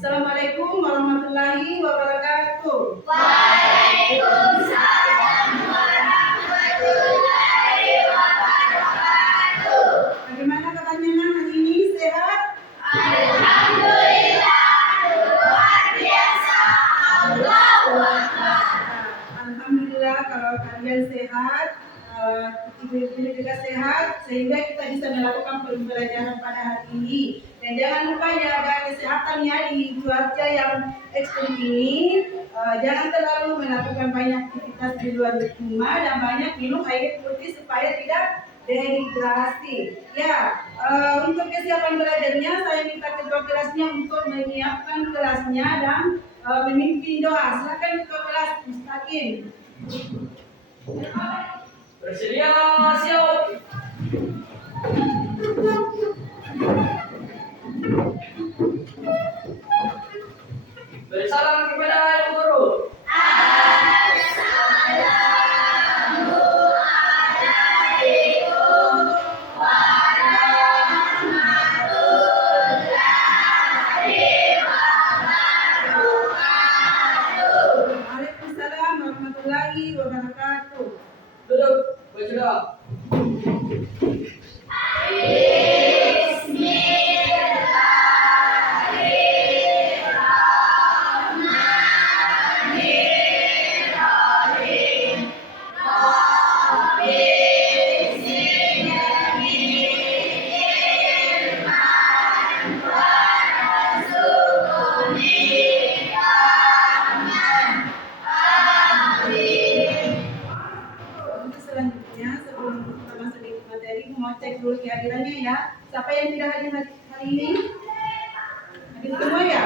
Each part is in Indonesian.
Assalamualaikum warahmatullahi wabarakatuh. Waalaikumsalam warahmatullahi wabarakatuh. Bagaimana kabarnya hari ini? Sehat? Alhamdulillah, luar biasa. Allahu Akbar. Alhamdulillah kalau kalian sehat, ibu-ibu juga sehat, sehingga kita bisa melakukan pembelajaran pada hari ini. Dan jangan lupa jaga kesehatan ya di cuaca yang ekstrim ini. Jangan terlalu melakukan banyak aktivitas di luar rumah dan banyak minum air putih supaya tidak dehidrasi. Ya, untuk kesiapan belajarnya saya minta ketua kelasnya untuk menyiapkan kelasnya dan memimpin doa. Silakan ketua kelas Mustaqim. Bersedia siap. Beri salam kepada ibu guru. Assalamualaikum warahmatullahi wabarakatuh. Waalaikumsalam warahmatullahi wabarakatuh. Duduk, bersedia. Untuk selanjutnya sebelum kita masuk di materi, mau cek dulu kehadirannya ya. Siapa yang tidak hadir hari ini? Hadir semua ya?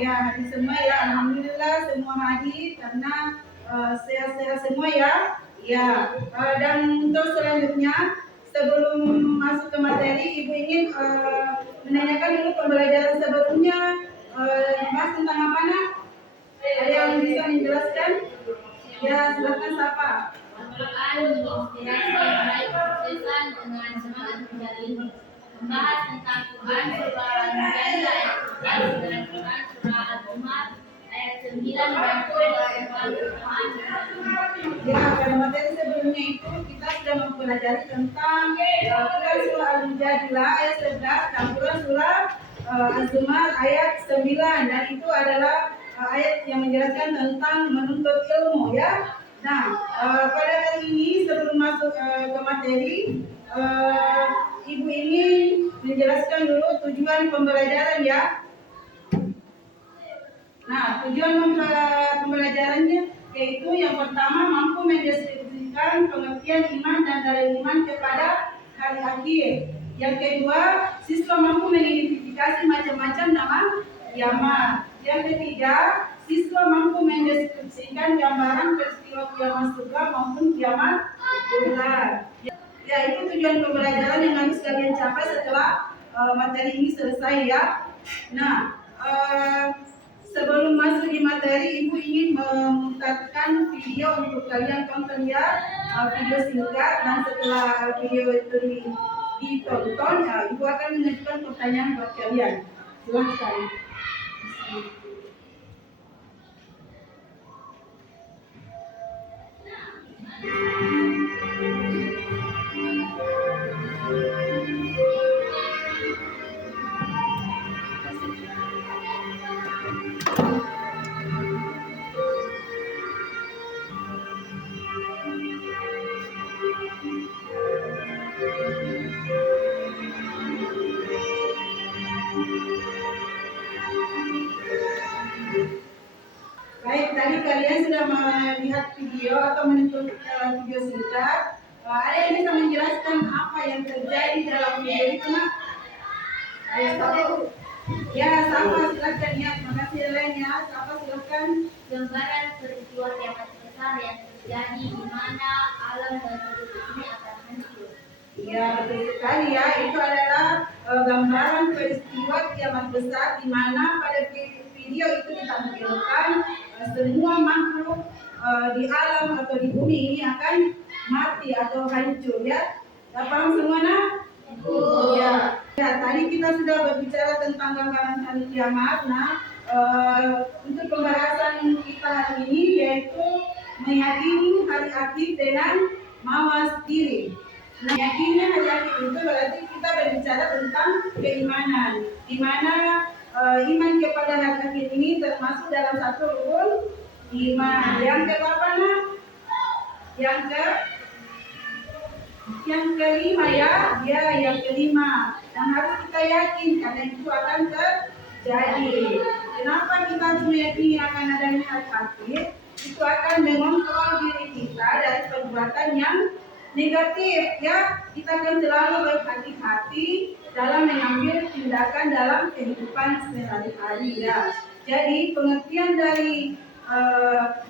Ya, hadir semua ya. Alhamdulillah semua hadir karena sehat-sehat semua ya. Ya, dan untuk selanjutnya sebelum masuk ke materi, Ibu ingin menanyakan dulu pembelajaran sebelumnya bahas tentang apa nak? Ada yang bisa menjelaskan? Ya, silakan sapa. Al-Quran menginspirasi prosessan dengan semangat menjalin membahas tentang Quran surah Al-Mujadilah ayat 11 dan Quran surah Al-Zumar ayat 9 dan surah Al-Quran. Ya, pada materi sebelumnya itu kita sudah mempelajari tentang Quran surah Al-Mujadilah ayat 11 dan Quran surah Az-Zumar ayat 9, dan itu adalah ayat yang menjelaskan tentang menuntut ilmu ya. Nah, pada hari ini sebelum masuk ke materi, Ibu ingin menjelaskan dulu tujuan pembelajaran ya. Nah, tujuan pembelajarannya yaitu yang pertama mampu mendeskripsikan pengertian iman dan dalil iman kepada hari akhir. Yang kedua, siswa mampu mengidentifikasi macam-macam nama kiamat. Yang ketiga, siswa mampu mendeskripsikan gambaran peristiwa kiamat surga maupun kiamat akhirat. Ya, itu tujuan pembelajaran yang harus kalian capai setelah materi ini selesai ya. Nah, sebelum masuk di materi, Ibu ingin memutarkan video untuk kalian tonton ya, video singkat, dan setelah video itu ditonton, ya, Ibu akan mengajukan pertanyaan buat kalian. Silahkan. Baik, tadi kalian sudah melihat video atau menonton video singkat. Ada yang bisa menjelaskan apa yang terjadi dalam video itu, nak? Ayo, satu. Ya, sama, silakan ya. Terima kasih lainnya. Siapa silakan? Gambaran peristiwa kiamat besar yang terjadi di mana alam dan penduduk ini akan hancur. Ya, betul sekali ya. Itu adalah gambaran peristiwa kiamat besar di mana pada video itu ditampilkan semua makhluk di alam atau di bumi ini akan mati atau hancur ya. Paham semua nak? Ya, ya, tadi kita sudah berbicara tentang gambaran hari kiamat. Nah, untuk pembahasan kita hari ini yaitu meyakini hari akhir dengan mawas diri. Meyakini hari akhir itu berarti kita berbicara tentang keimanan, di mana iman kepada hari akhir ini termasuk dalam satu rukun iman. Yang keberapa, Nak? Yang kelima ya, yang kelima. Dan harus kita yakin karena itu akan terjadi. Kenapa kita harus meyakini akan adanya hari akhir? Itu akan mengontrol diri kita dari perbuatan yang negatif ya. Kita akan selalu berhati-hati dalam mengambil tindakan dalam kehidupan sehari-hari ya. Jadi pengertian dari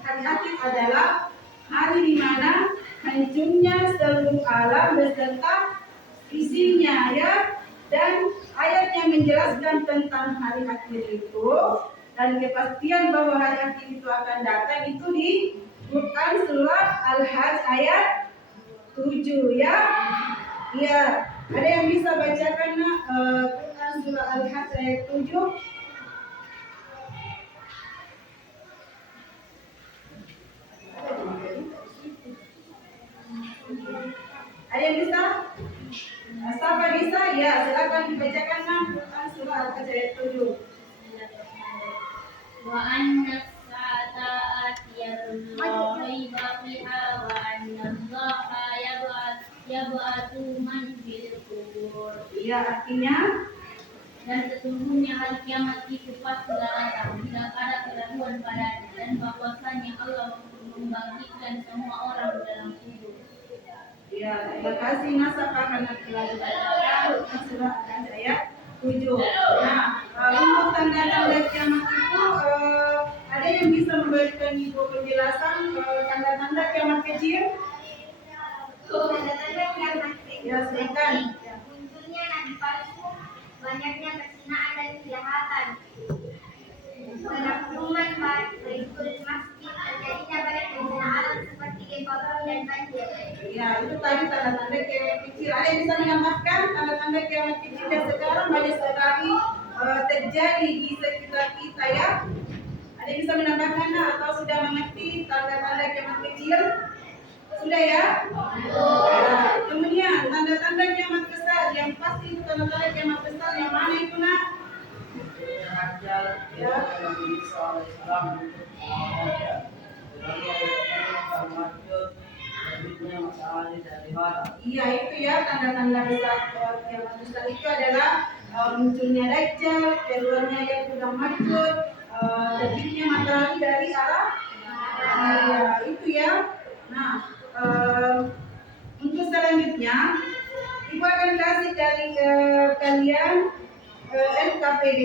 hari akhir adalah hari di mana hancurnya seluruh alam beserta isinya ya, dan ayat yang menjelaskan tentang hari akhir itu dan kepastian bahwa hari akhir itu akan datang itu di Quran surah Al-Hajj ayat 7 ya. Ya, ada yang bisa bacakan Quran surah Al-Hajj ayat 7? Ada yang bisa? Siapa bisa? Ya, silakan dibacakan Quran surah Al-Hajj ayat 7. Wa anna as-sa'ata atiyatun la raiba fiha wa anna Allaha yab'atsu man fil qubur. Ya, artinya Dan sesungguhnya hari kiamat itu pasti datang, tidak ada keraguan padanya, dan bahwasanya Allah membangkitkan semua orang dalam kubur. ya, terima kasih Nasaka karena telah dibacakan surah Al-Hajj ayat 7. Nah, untuk tanda-tanda kiamat itu ada yang bisa memberikan ibu penjelasan tanda-tanda kiamat kecil? Tanda-tanda kiamat Ya, silakan. munculnya nabi palsu, banyaknya perzinaan dan kejahatan, penakluman Baitul Masjid, terjadinya banyak bencana alam seperti gempa bumi dan banjir. Ya, itu tadi tanda-tanda kiamat kecil. Ada yang bisa menambahkan tanda-tanda kiamat kecil yang sekarang banyak sekali terjadi di sekitar kita ya? Ada yang bisa menambahkan atau sudah mengerti tanda-tanda kiamat kecil? Sudah ya? Ya, kemudian tanda-tanda kiamat besar yang pasti itu tanda-tanda kiamat besar yang mana itu nak? Ya. Iya itu ya tanda-tanda besar kiamat besar itu adalah munculnya Dajjal, keluarnya yang sudah Majud, terbitnya matahari dari arah ya itu ya. Nah untuk selanjutnya Ibu akan kasih dari kalian NKPD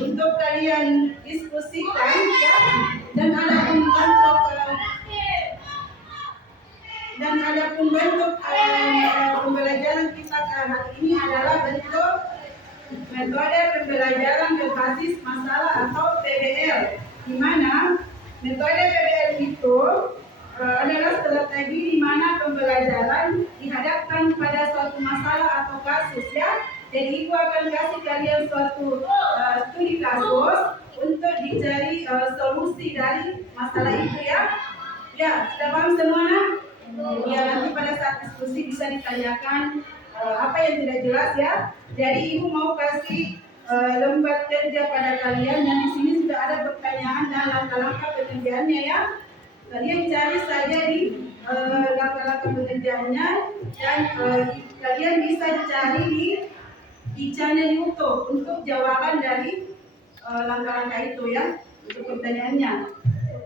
untuk kalian diskusikan ya, dan ada pun bentuk pembelajaran kita hari ini adalah bentuk metode pembelajaran berbasis masalah atau PBL, di mana metode PBL itu adalah strategi di mana pembelajaran dihadapkan pada suatu masalah atau kasus ya. Jadi Ibu akan kasih kalian suatu studi kasus untuk dicari solusi dari masalah itu ya. Ya, sudah paham semua? Ya, nanti pada saat diskusi bisa ditanyakan apa yang tidak jelas ya. Jadi Ibu mau kasih lembar kerja pada kalian dan di sini sudah ada pertanyaan dan langkah-langkah pekerjaannya ya. Kalian cari saja di langkah-langkah pekerjaannya dan kalian bisa cari di channel YouTube untuk jawaban dari langkah-langkah itu ya, untuk pertanyaannya.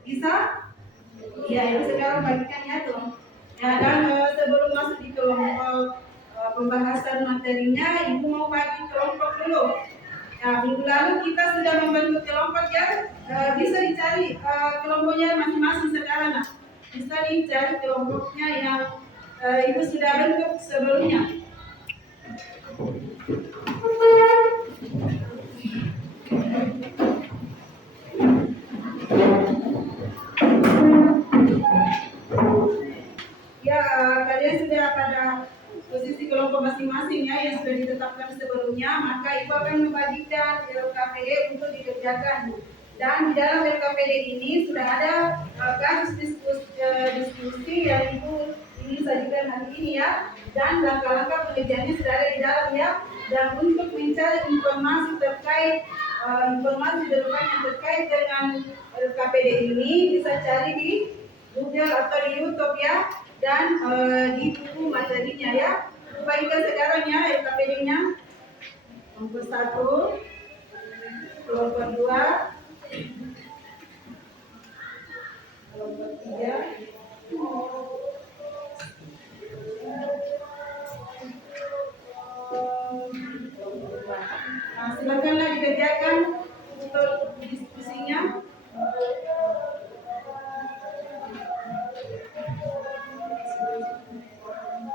Bisa? Iya, Ibu sekarang bagikan ya tuh. Ya, dan sebelum masuk di kelompok pembahasan materinya, Ibu mau bagi kelompok dulu. Nah, minggu lalu kita sudah membentuk kelompok ya. Bisa dicari kelompoknya masing-masing sekarang. Nah, bisa dicari kelompoknya yang Ibu sudah bentuk sebelumnya. Ya, kalian sudah pada posisi kelompok masing-masing ya, yang untuk dikerjakan. Dan di dalam LKPD ini sudah ada kasus diskusi yang Ibu ingin sajikan hari ini ya. Dan langkah-langkah penelitiannya sudah ada di dalam ya. Dan untuk mencari informasi terkait yang terkait dengan LKPD ini bisa cari di Google atau di YouTube ya. Dan di buku materinya ya. Baikkan sekarang ya LKPD-nya. Kelompok 1, kelompok 2, kelompok 3, nah, silakanlah dikerjakan untuk diskusinya.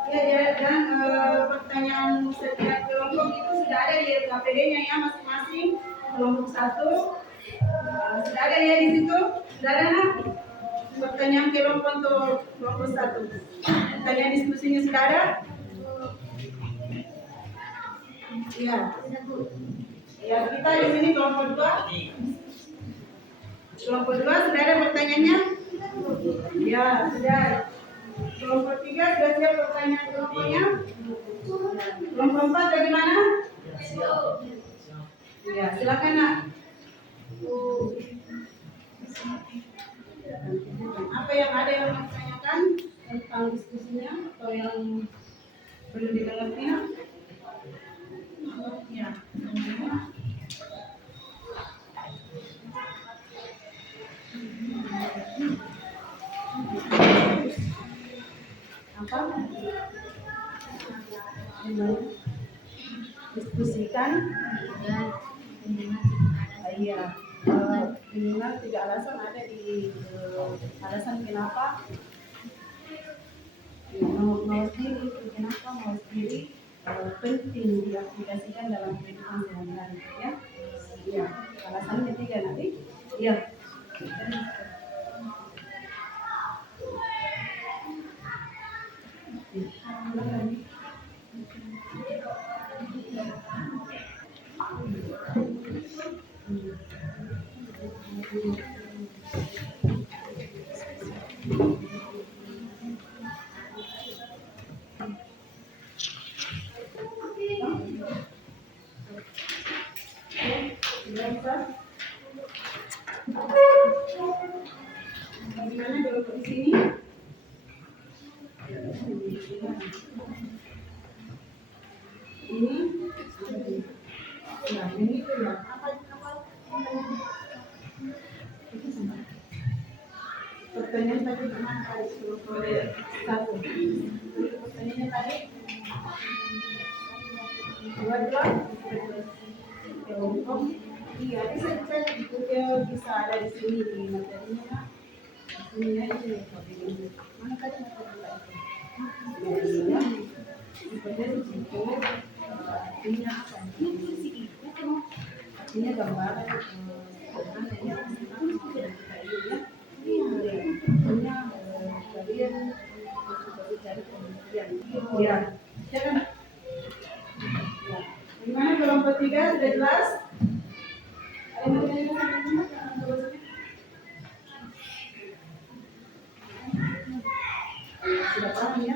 Ya, dan pertanyaan setiap kelompok itu sudah ada di LKPD-nya ya masing-masing. Kelompok 1 sudah ada ya di situ. Sudah ada nak? Pertanyaan kelompok 1. Pertanyaan diskusinya sudah ada? Iya. Ya, kita di sini kelompok 2. Kelompok 2 sudah ada pertanyaannya? Ya, sudah. Kelompok 3 sudah siap pertanyaan kelompoknya? Kelompok 4 bagaimana? Ya, silakan nak. Apa yang ada yang mau ditanyakan tentang diskusinya atau yang belum dimengerti? Ya. Apa? Diskusikan iya. Minimal 3 alasan ada di alasan kenapa mau sendiri, kenapa mau sendiri penting diaplikasikan dalam kehidupan sehari-hari ya. Iya, alasan ketiga nanti. Iya. Bagaimana kalau di sini? Ini, nah ini tuh ya apa? Pertanyaan tadi gimana tadi? Satu. Pertanyaannya tadi? Dua. Kelompok. Iya, bisa ada di sini di materinya. Ini mana tadi artinya apa? Artinya gambaran kalian cari penelitian. Ya, jangan. Gimana kelompok 3 sudah jelas? Ada yang sudah paham ya?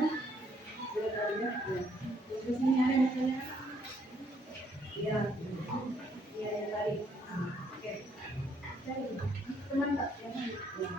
Sudah tahu ya? Terus ini ada yang tanya? Iya. Iya yang tadi. Oke. Cari teman tak? Ya.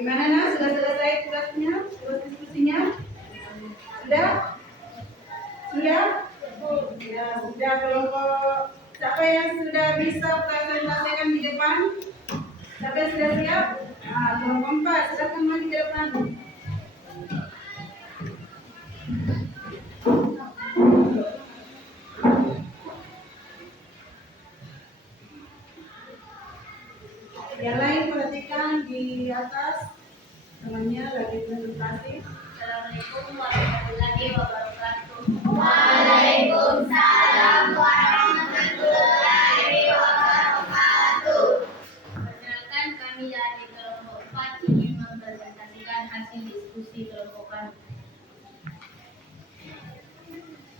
Bagaimana Nak? Sudah selesai tugasnya? Tugas diskusinya? Sudah? Sudah? Ya, sudah. Kelompok siapa yang sudah bisa presentasikan di depan? Siapa yang sudah siap? Nah, kelompok 4, silakan maju ke depan. Yang lain perhatikan di atas, temannya lagi presentasi. Assalamualaikum warahmatullahi wabarakatuh. Waalaikumsalam warahmatullahi wabarakatuh. Perkenalkan, kami dari kelompok 4 ingin mempresentasikan hasil diskusi kelompok kami.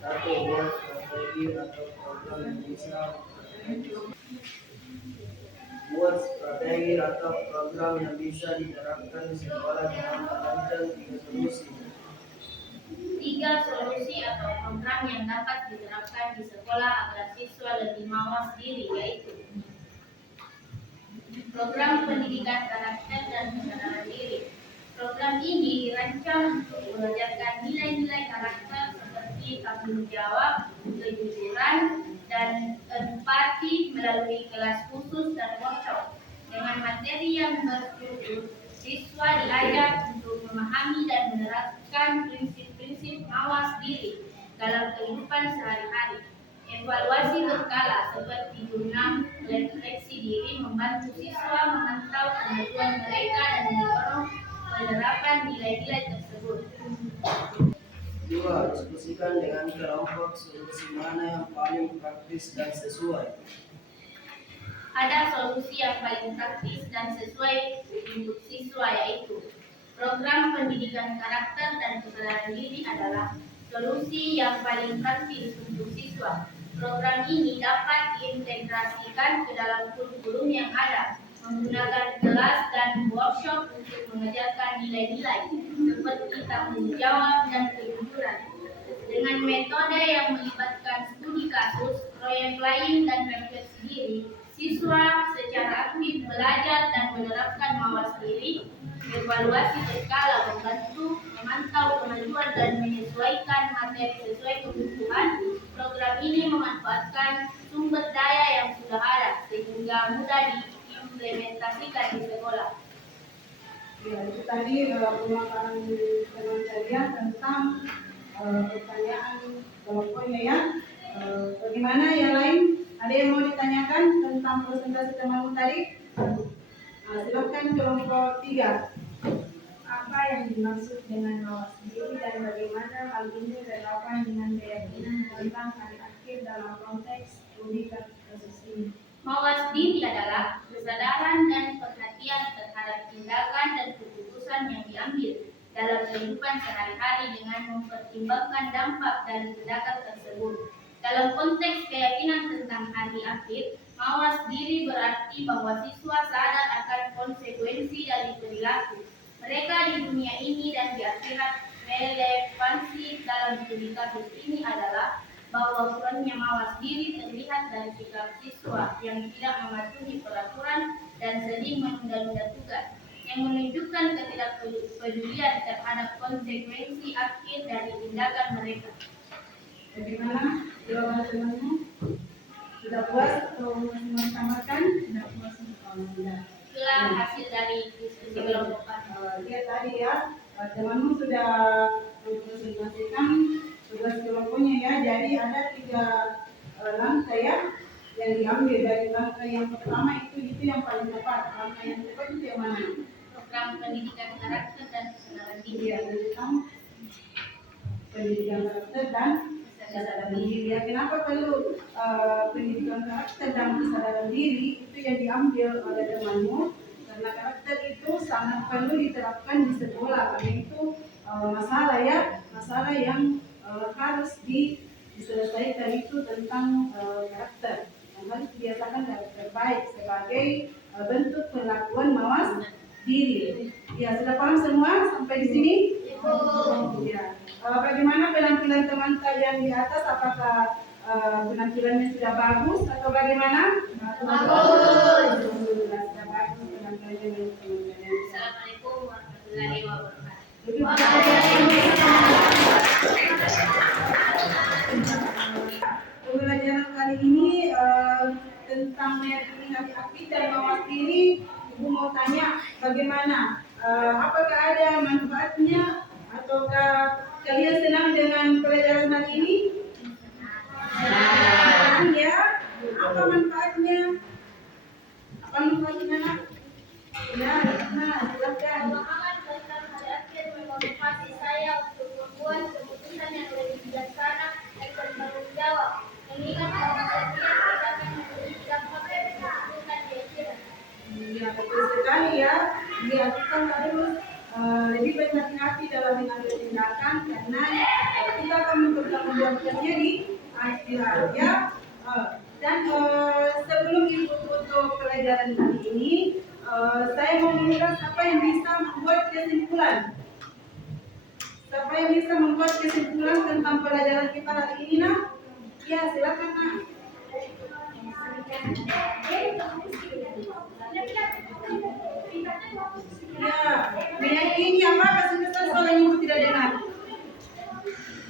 Satu, buat strategi atau program yang bisa diterapkan di sekolah dengan merancang 3 solusi. 3 solusi atau program yang dapat diterapkan di sekolah agar siswa lebih mawas diri, yaitu program pendidikan karakter dan kesadaran diri. Program ini dirancang untuk mengajarkan nilai-nilai karakter seperti tanggung jawab, kejujuran, dan empati melalui kelas khusus dan workshop. Dengan materi yang berstruktur, siswa diajar untuk memahami dan menerapkan prinsip-prinsip mawas diri dalam kehidupan sehari-hari. Evaluasi berkala seperti jurnal refleksi diri membantu siswa memantau kemajuan mereka dan mendorong penerapan nilai-nilai tersebut. 2. Diskusikan dengan kelompok solusi mana yang paling praktis dan sesuai. Ada solusi yang paling praktis dan sesuai untuk siswa, yaitu program pendidikan karakter dan kesadaran diri adalah solusi yang paling praktis untuk siswa. Program ini dapat diintegrasikan ke dalam kurikulum yang ada, menggunakan kelas dan workshop untuk mengajarkan nilai-nilai seperti tanggung jawab dan kejujuran. Dengan metode yang melibatkan studi kasus, proyek lain, dan refleksi diri, siswa secara aktif belajar dan menerapkan mawas diri. Evaluasi berkala membantu memantau kemajuan dan menyesuaikan materi sesuai kebutuhan. Program ini memanfaatkan sumber daya yang sudah ada sehingga mudah diimplementasikan di sekolah. Ya, itu tadi pemaparan teman kalian tentang pertanyaan kelompoknya ya. Bagaimana yang lain? Ada yang mau ditanyakan tentang presentasi temanmu tadi? Silakan kelompok 3. Apa yang dimaksud dengan mawas diri dan bagaimana hal ini relevan dengan keyakinan tentang hari akhir dalam konteks studi kasus ini? Mawas diri adalah kesadaran dan perhatian terhadap tindakan dan keputusan yang diambil dalam kehidupan sehari-hari dengan mempertimbangkan dampak dari tindakan tersebut. Dalam konteks keyakinan tentang hari akhir, mawas diri berarti bahwa siswa sadar akan konsekuensi dari perilaku mereka di dunia ini dan di akhirat. Relevansi dalam studi kasus ini adalah bahwa kurangnya mawas diri terlihat dari sikap siswa yang tidak mematuhi peraturan dan sering menunda-nunda tugas, yang menunjukkan ketidakpedulian terhadap konsekuensi akhir dari tindakan mereka. Bagaimana jawaban temanmu? Sudah puas atau masih mau tambahkan? Tidak puas. Itulah hasil dari diskusi kelompok kami. Lihat tadi ya, temanmu sudah mempresentasikan tugas kelompoknya ya. Jadi ada 3 langkah ya yang diambil. Dari langkah yang pertama itu yang paling tepat. Langkah yang tepat itu yang mana? Program pendidikan karakter dan kesadaran diri. Iya, tentang pendidikan karakter dan kesadaran diri. Ya, kenapa perlu pendidikan karakter dan kesadaran diri itu yang diambil oleh temanmu? Karena karakter itu sangat perlu diterapkan di sekolah. Karena itu masalah yang harus diselesaikan itu tentang karakter. Yang harus dibiasakan karakter baik sebagai bentuk perlakuan mawas diri. Ya, sudah paham semua sampai di sini? Ya. Bagaimana penampilan teman kalian di atas? Apakah penampilannya sudah bagus atau bagaimana? Bagus. Sudah bagus penampilannya teman-teman. Assalamualaikum warahmatullahi wabarakatuh. Pembelajaran kali ini tentang meyakini hati dan mawas diri. Ibu mau tanya bagaimana? Apakah ada manfaatnya ataukah kalian senang dengan pelajaran hari ini? Senang ya. Apa manfaatnya? Apa manfaatnya nak? Ya, nah silakan. Pemahaman tentang hari akhir memotivasi saya untuk membuat keputusan yang lebih bijaksana dan bertanggung jawab. Mengingat bahwa setiap kita akan memiliki dampak dari keputusan di akhirat. Ya, betul sekali ya. Ya, kita harus lebih berhati-hati dalam mengambil tindakan karena kita akan mempertanggungjawabkannya di akhirat ya. Dan sebelum ibu tutup pelajaran kali ini, saya mau mengulas siapa yang bisa membuat kesimpulan. Siapa yang bisa membuat kesimpulan tentang pelajaran kita hari ini nak? Ya, silakan nak. Ya, meyakini apa? Kesimpulan soal yang ibu tidak dengar.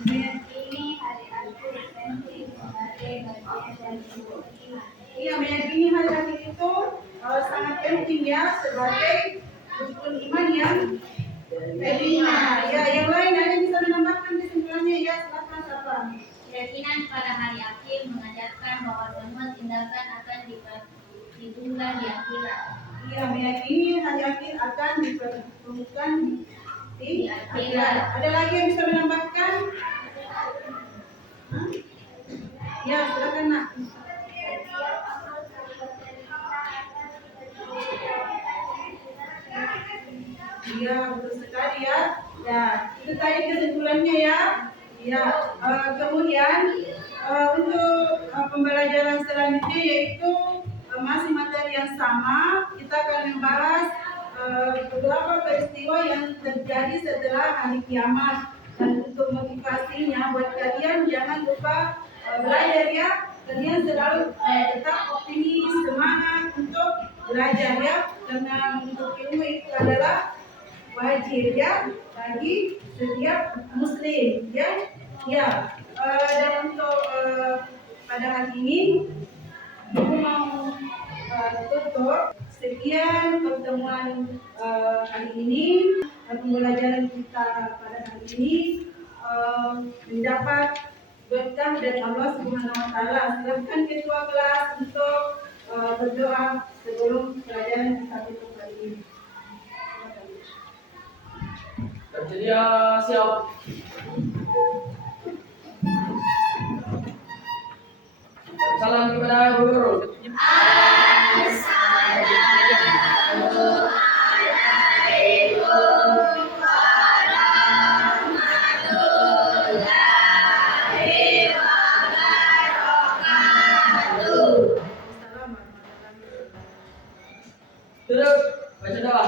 Meyakini hari akhir penting sebagai bagian dari sebuah iman. Iya, meyakini hari akhir itu sangat penting ya sebagai rukun iman yang kelima. Ya, yang lain ada yang bisa menambahkan kesimpulannya ya, silakan siapa? Keyakinan pada hari akhir mengajarkan bahwa semua tindakan akan diperhitungkan di akhirat. Iya, meyakini hari akhir akan diperhitungkan di akhirat. Ada lagi yang bisa menambahkan? Hah? Ya, silakan nak. Iya, betul sekali ya. Ya, itu tadi kesimpulannya ya. Ya, kemudian untuk pembelajaran selanjutnya yaitu masih materi yang sama. Kita akan membahas beberapa peristiwa yang terjadi setelah hari kiamat. Dan untuk motivasinya buat kalian jangan lupa belajar ya. Kalian selalu tetap optimis, semangat untuk belajar ya. Karena menuntut ilmu itu adalah wajib ya bagi setiap muslim ya. Ya, dan untuk pada hari ini ibu mau tutup. Sekian pertemuan hari ini. Pembelajaran kita pada hari ini mendapat berkah dari Allah Subhanahu Wa Taala. Silakan ketua kelas untuk berdoa sebelum pelajaran kita tutup hari ini. Bersedia siap. Salam kepada guru. Duduk, baca doa.